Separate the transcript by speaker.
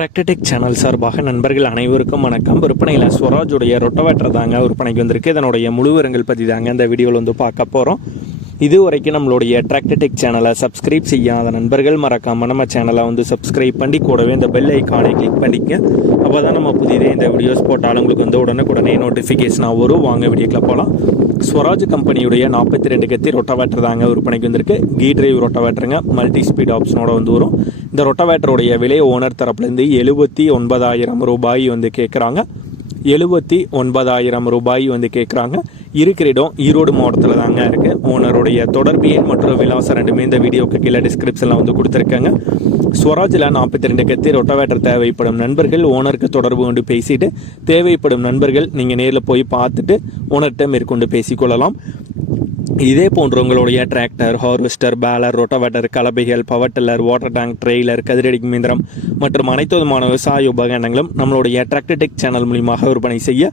Speaker 1: Tractor Tech channel சார்பாக நண்பர்கள் அனைவருக்கும் வணக்கம். விற்பனையில் ஸ்வராஜுடைய ரொட்டவேட்டர் தாங்க விற்பனைக்கு வந்திருக்கு. இதனுடைய முழுவரங்கள் பற்றி தாங்க இந்த வீடியோவில் வந்து பார்க்க போகிறோம் இது வரைக்கும் நம்மளுடைய டிராக்டர்டெக் சேனலை சப்ஸ்கிரைப் செய்யாத நண்பர்கள் மறக்காமல் நம்ம சேனலை வந்து சப்ஸ்கிரைப் பண்ணி கூடவே இந்த பெல் ஐக்கானை கிளிக் பண்ணிக்க அப்போ தான் நம்ம புதிதே இந்த வீடியோஸ் போட்டாலும் உங்களுக்கு வந்து உடனுக்குடனே நோட்டிஃபிகேஷனாக வரும். வாங்க வீடியோக்கில் போகலாம் ஸ்வராஜ் கம்பெனியுடைய நாற்பத்தி ரெண்டு கத்தி ரொட்டவேட்டர் தாங்க விற்பனைக்கு வந்திருக்கு. கீ டிரைவ் ரொட்டவேட்டருங்க மல்டி ஸ்பீட் ஆப்ஷனோட வந்து வரும். இந்த ரொட்டவேட்டருடைய விலை ஓனர் தரப்புலேருந்து எழுபத்தி ஒன்பதாயிரம் ரூபாய் வந்து கேட்குறாங்க எழுபத்தி ஒன்பதாயிரம் ரூபாய் வந்து கேட்குறாங்க இருக்கிற இடம் ஈரோடு மாவட்டத்தில் தாங்க இருக்குது ஓனருடைய தொடர்பு எண் மற்றும் விலாசம் ரெண்டுமே இந்த வீடியோக்கு கீழே டிஸ்கிரிப்ஷனில் வந்து கொடுத்துருக்காங்க. ஸ்வராஜில் நாற்பத்தி ரெண்டு கத்தி ரொட்டவேட்டர் தேவைப்படும் நண்பர்கள் ஓனருக்கு தொடர்பு கொண்டு பேசிட்டு தேவைப்படும் நண்பர்கள் நீங்கள் நேரில் போய் பார்த்துட்டு ஓனர்கிட்ட மேற்கொண்டு பேசிக்கொள்ளலாம். இதே போன்ற உங்களுடைய tractor harvester baler rotavator கலபைகள் power tiller water tank trailer கதிரடி மீந்திரம் மற்றும் அனைத்து விதமான விவசாய உபகரணங்களும் நம்மளுடைய டிராக்டர்டெக் சேனல் மூலியமாக விற்பனை செய்ய